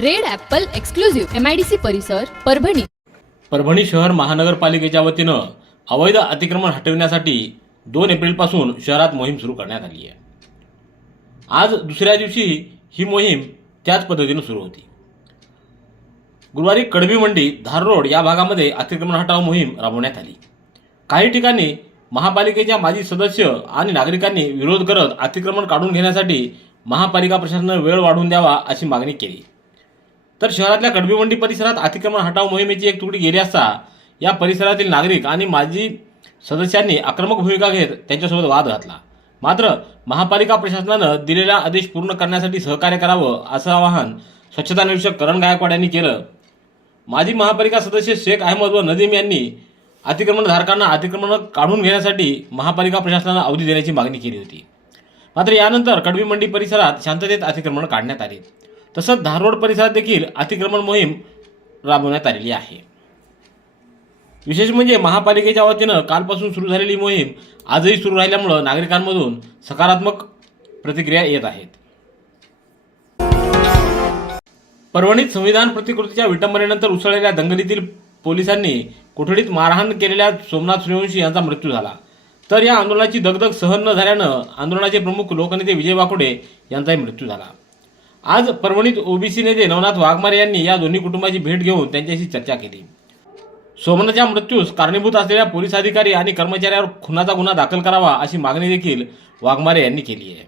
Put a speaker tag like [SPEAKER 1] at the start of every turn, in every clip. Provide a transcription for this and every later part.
[SPEAKER 1] Red apple exclusive MIDC परिसर परभणी.
[SPEAKER 2] परभणी शहर महानगरपालिकेच्या वतीनं अवैध अतिक्रमण हटविण्यासाठी दोन एप्रिलपासून शहरात मोहीम सुरू करण्यात आली आहे. आज दुसऱ्या दिवशी ही मोहीम त्याच पद्धतीनं सुरू होती. गुरुवारी कडबी मंडी धार रोड या भागामध्ये अतिक्रमण हटाव मोहीम राबवण्यात आली. काही ठिकाणी महापालिकेच्या माजी सदस्य आणि नागरिकांनी विरोध करत अतिक्रमण काढून घेण्यासाठी महापालिका प्रशासनानं वेळ वाढवून द्यावा अशी मागणी केली. तर शहरातल्या कडबीमंडी परिसरात अतिक्रमण हटाव मोहिमेची एक तुकडी गेली असता या परिसरातील नागरिक आणि माजी सदस्यांनी आक्रमक भूमिका घेत त्यांच्यासोबत वाद घातला. मात्र महापालिका प्रशासनानं दिलेला आदेश पूर्ण करण्यासाठी सहकार्य करावं असं आवाहन स्वच्छता निरीक्षक करण गायकवाड यांनी केलं. माजी महापालिका सदस्य शेख अहमद व नदीम यांनी अतिक्रमणधारकांना अतिक्रमण काढून घेण्यासाठी महापालिका प्रशासनानं अवधी देण्याची मागणी केली होती. मात्र यानंतर कडवी मंडी परिसरात शांततेत अतिक्रमण काढण्यात आले. तसंच धारोड परिसरात देखील अतिक्रमण मोहीम राबवण्यात आलेली आहे. विशेष म्हणजे महापालिकेच्या वतीनं कालपासून सुरू झालेली मोहीम आजही सुरू राहिल्यामुळं नागरिकांमधून सकारात्मक प्रतिक्रिया येत आहेत. परभणीत संविधान प्रतिकृतीच्या विटंबनेनंतर उसळलेल्या दंगलीतील पोलिसांनी कोठडीत मारहाण केलेल्या सोमनाथ सूर्यवंशी यांचा मृत्यू झाला. तर या आंदोलनाची दगदग सहन न झाल्यानं आंदोलनाचे प्रमुख लोकनेते विजय वाकोडे यांचाही मृत्यू झाला. आज परभणीत ओबीसी नेते नवनाथ वाघमारे यांनी या दोन्ही कुटुंबाची भेट घेऊन त्यांच्याशी चर्चा केली. सोमनाच्या मृत्यूस कारणीभूत असलेल्या पोलीस अधिकारी आणि कर्मचाऱ्यावर खुनाचा गुन्हा दाखल करावा अशी मागणी देखील वाघमारे यांनी केली आहे.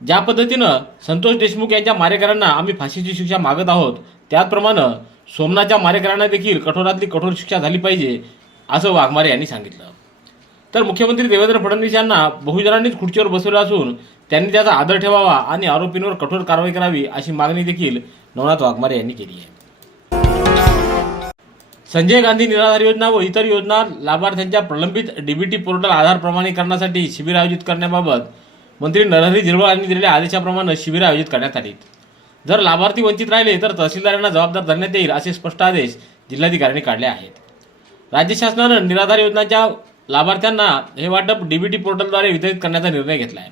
[SPEAKER 2] ज्या पद्धतीनं संतोष देशमुख यांच्या मारेकऱ्यांना आम्ही फाशीची शिक्षा मागत आहोत त्याचप्रमाणे सोमनाथच्या मारेकऱ्यांना देखील कठोरातली कठोर शिक्षा झाली पाहिजे असं वाघमारे यांनी सांगितलं. तर मुख्यमंत्री देवेंद्र फडणवीस यांना बहुजनांनीच खुर्चीवर बसवलं असून त्यांनी त्याचा आदर ठेवावा आणि आरोपींवर कठोर कारवाई करावी अशी मागणी देखील नवनाथ वाघमारे यांनी केली आहे. संजय गांधी निराधार योजना व इतर योजना लाभार्थ्यांच्या प्रलंबित डीबीटी पोर्टल आधार प्रमाणीकरणासाठी शिबिर आयोजित करण्याबाबत मंत्री नरहरी झिरवळ यांनी दिलेल्या आदेशाप्रमाणे शिबिर आयोजित करण्यात आली. जर लाभार्थी वंचित राहिले तर तहसीलदारांना जबाबदार धरण्यात येईल असे स्पष्ट आदेश जिल्हाधिकाऱ्यांनी काढले आहेत. राज्य शासनानं निराधार योजनाच्या लाभार्थ्यांना हे वाटप डीबीटी पोर्टलद्वारे वितरित करण्याचा निर्णय घेतला आहे.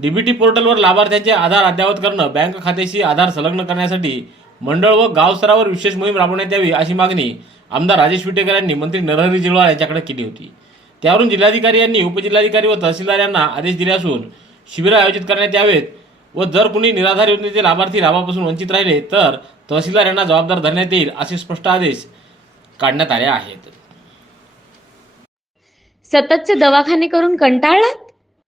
[SPEAKER 2] डीबीटी पोर्टलवर लाभार्थ्यांचे आधार अद्ययावत करणं बँक खात्याशी आधार संलग्न करण्यासाठी मंडळ व गाव स्तरावर विशेष मोहीम राबवण्यात यावी अशी मागणी आमदार राजेश विटेकर यांनी मंत्री नरहरी जिरवाळ यांच्याकडे केली होती. त्यावरून जिल्हाधिकारी यांनी उपजिल्हाधिकारी व तहसीलदार यांना आदेश दिले असून शिबिरं आयोजित करण्यात यावेत व जर कुणी निराधार योजनेचे लाभार्थी लाभापासून वंचित राहिले तर तहसीलदार यांना जबाबदार धरण्यात येईल असे स्पष्ट आदेश काढण्यात आले आहेत.
[SPEAKER 3] सततचे दवाखाने करून कंटाळलात?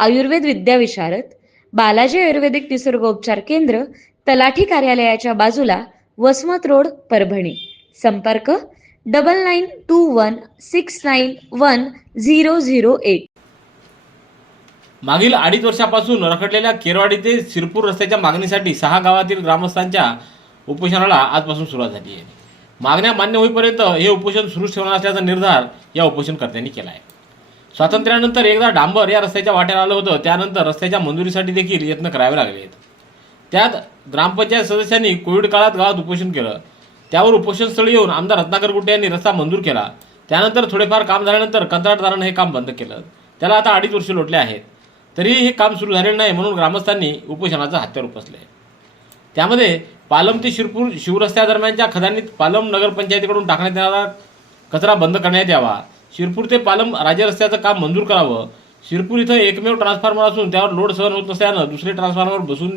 [SPEAKER 3] आयुर्वेद विद्याविशारद बालाजी आयुर्वेदिक निसर्गोपचार केंद्र तलाठी कार्यालयाच्या बाजूला वसमत रोड परभणी. संपर्क double nine two one six nine one zero zero eight
[SPEAKER 2] मागील अडीच वर्षापासून रखडलेल्या केरवाडी ते सिरपूर रस्त्याच्या मागणीसाठी सहा गावातील ग्रामस्थांच्या उपोषणाला आजपासून सुरुवात झाली आहे. मागण्या मान्य होईपर्यंत हे उपोषण सुरू ठेवणार असल्याचा निर्धार या उपोषणकर्त्यांनी केला आहे. स्वातंत्र्यानंतर एकदा डांबर या रस्त्याच्या वाट्याला आलं होतं. त्यानंतर रस्त्याच्या मंजुरीसाठी देखील यत्न करावे लागले आहेत. त्यात ग्रामपंचायत सदस्यांनी कोविड काळात गावात उपोषण केलं. त्यावर उपोषणस्थळी येऊन आमदार रत्नाकर गुट्टे यांनी रस्ता मंजूर केला. त्यानंतर थोडेफार काम झाल्यानंतर कंत्राटदारानं हे काम बंद केलं. त्याला आता अडीच वर्ष लोटले आहेत. तरीही हे काम सुरू झालेलं नाही म्हणून ग्रामस्थांनी उपोषणाचं हत्यार उपसले त्यामध्ये पालम ते शिरपूर शिवरस्त्यादरम्यानच्या खदानीत पालम नगरपंचायतीकडून टाकण्यात येणारा कचरा बंद करण्यात यावा. शिरपूर ते पालम राज्य रस्त्याचं काम मंजूर करावं. शिरपूर इथं एकमेव ट्रान्सफॉर्मर असून त्यावर लोड सहन होत नसल्यानं दुसरे ट्रान्सफॉर्मर बसून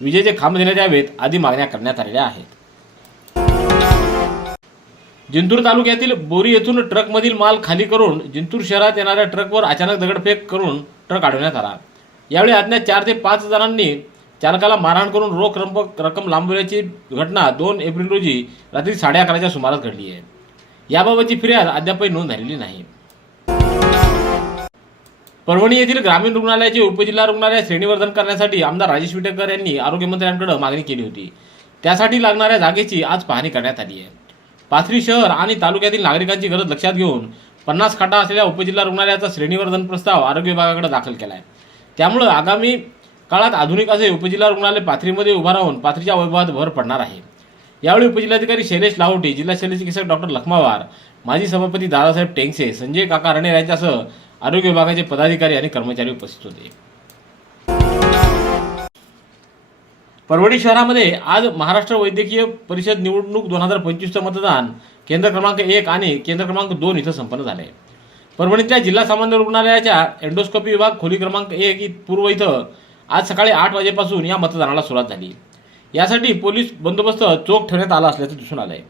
[SPEAKER 2] विजेचे खांब देण्यात यावेत आदी मागण्या करण्यात आलेल्या आहेत. जिंतूर तालुक्यातील बोरी येथून ट्रकमधील माल खाली करून जिंतूर शहरात येणाऱ्या ट्रकवर अचानक दगडफेक करून ट्रक अडवण्यात आला. यावेळी अज्ञात चार ते पाच जणांनी चालकाला मारहाण करून रोख रंप रक्कम लांबवल्याची घटना दोन एप्रिल रोजी रात्री साडे अकराच्या सुमारास घडली आहे. याबाबतची फिर्याद अद्यापही नोंद झालेली नाही. परभणी येथील ग्रामीण रुग्णालयाचे उपजिल्हा रुग्णालय श्रेणीवर्धन करण्यासाठी आमदार राजेश विटेकर यांनी आरोग्यमंत्र्यांकडे मागणी केली होती. त्यासाठी लागणाऱ्या जागेची आज पाहणी करण्यात आली आहे. पाथरी शहर आणि तालुक्यातील नागरिकांची गरज लक्षात घेऊन पन्नास खाटा असलेल्या उपजिल्हा रुग्णालयाचा श्रेणीवर्धन प्रस्ताव आरोग्य विभागाकडे दाखल केला आहे त्यामुळे आगामी काळात आधुनिक असे उपजिल्हा रुग्णालय पाथरीमध्ये उभा राहून पाथरीच्या वैभवात भर पडणार आहे. यावेळी उपजिल्हाधिकारी शैलेश लाहोटी जिल्हा शल्यचिकित्सक डॉक्टर लखमावार माजी सभापती दादासाहेब टेंगसे संजय काका रणेर यांच्यासह आरोग्य विभागाचे पदाधिकारी आणि कर्मचारी उपस्थित होते. परवडी शहरामध्ये आज महाराष्ट्र वैद्यकीय परिषद निवडणूक दोन हजार पंचवीसचं मतदान केंद्र क्रमांक एक आणि केंद्र क्रमांक दोन इथं संपन्न झाले परभणीतल्या जिल्हा सामान्य रुग्णालयाच्या एन्डोस्कोपी विभाग खोली क्रमांक एक पूर्व इथं आज सकाळी आठ वाजेपासून या मतदानाला सुरुवात झाली. यासाठी पोलीस बंदोबस्त चोख ठेवण्यात आला असल्याचं दिसून आलंय.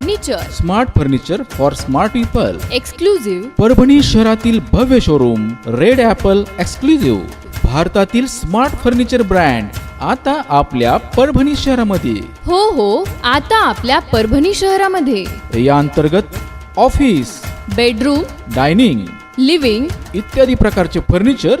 [SPEAKER 1] Furniture
[SPEAKER 4] smart furniture for smart people
[SPEAKER 1] exclusive
[SPEAKER 4] Parbhani शहरातील भव्य शोरूम रेड ॲपल एक्सक्लुझिव्ह भारतातील स्मार्ट फर्निचर ब्रँड आता आपल्या परभणी शहरामध्ये.
[SPEAKER 1] हो हो आता आपल्या परभणी शहरामध्ये.
[SPEAKER 4] या अंतर्गत ऑफिस
[SPEAKER 1] बेडरूम
[SPEAKER 4] डायनिंग
[SPEAKER 1] लिव्हिंग
[SPEAKER 4] इत्यादी प्रकारचे फर्निचर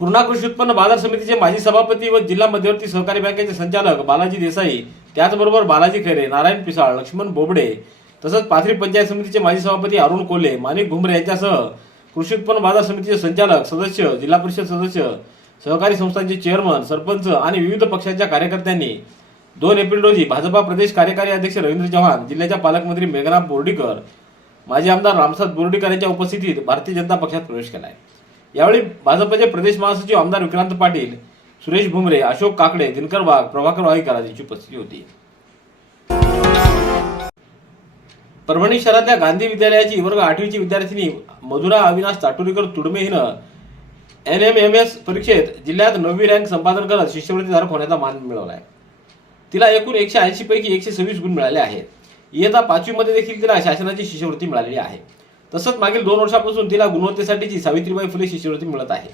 [SPEAKER 2] पूर्णा कृषी उत्पन्न बाजार समितीचे माजी सभापती व जिल्हा मध्यवर्ती सहकारी बँकेचे संचालक बालाजी देसाई त्याचबरोबर बालाजी खैरे नारायण पिसाळ लक्ष्मण बोबडे तसंच पाथरी पंचायत समितीचे माजी सभापती अरुण कोल्हे माणिक घुमरे यांच्यासह कृषी उत्पन्न बाजार समितीचे संचालक सदस्य जिल्हा परिषद सदस्य सहकारी संस्थांचे चेअरमन सरपंच आणि विविध पक्षांच्या कार्यकर्त्यांनी दोन एप्रिल रोजी भाजपा प्रदेश कार्यकारी अध्यक्ष रवींद्र चव्हाण जिल्ह्याच्या पालकमंत्री मेघना बोर्डीकर माजी आमदार रामसाद बोर्डीकर यांच्या उपस्थितीत भारतीय जनता पक्षात प्रवेश केला आहे यावेळी भाजपचे प्रदेश महासचिव आमदार विक्रांत पाटील सुरेश भुमरे अशोक काकडे दिनकर वाघ प्रभाकर वाईकर आदींची उपस्थिती होती. परभणी शहरातल्या गांधी विद्यालयाची वर्ग आठवीची विद्यार्थिनी मधुरा अविनाश चाटुरीकर तुडमे हिनं एन एम एम एस परीक्षेत जिल्ह्यात नववी रँक संपादन करत शिष्यवृत्तीधारक होण्याचा मान मिळवलाय. तिला एकूण एकशे ऐंशी पैकी एकशे सव्वीस गुण मिळाले आहेत. इयत्ता पाचवीमध्ये देखील तिला शासनाची शिष्यवृत्ती मिळालेली आहे. तसंच मागील दोन वर्षापासून तिला गुणवत्तेसाठीची सावित्रीबाई फुले शिष्यवृत्ती मिळत आहे.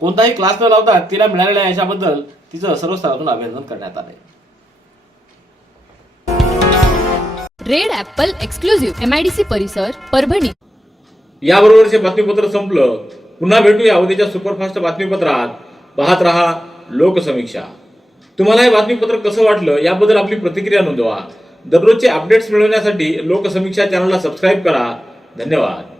[SPEAKER 2] कोणताही क्लास न लावता तिला मिळालेल्या यशाबद्दल तिचं सर्व स्तरातून अभिनंदन करण्यात आलंय.
[SPEAKER 1] Red apple exclusive M I D C परिसर परभणी.
[SPEAKER 2] याबरोबरचे बातमीपत्र संपलं. पुन्हा भेटूया उद्याच्या सुपरफास्ट बातमीपत्रात. पाहत रहा लोकसमीक्षा. तुम्हाला हे बातमीपत्र कसं वाटलं याबद्दल आपली प्रतिक्रिया नोंदवा. दररोजचे अपडेट्स मिळवण्यासाठी लोकसमीक्षा चॅनलला सबस्क्राईब करा. धन्यवाद.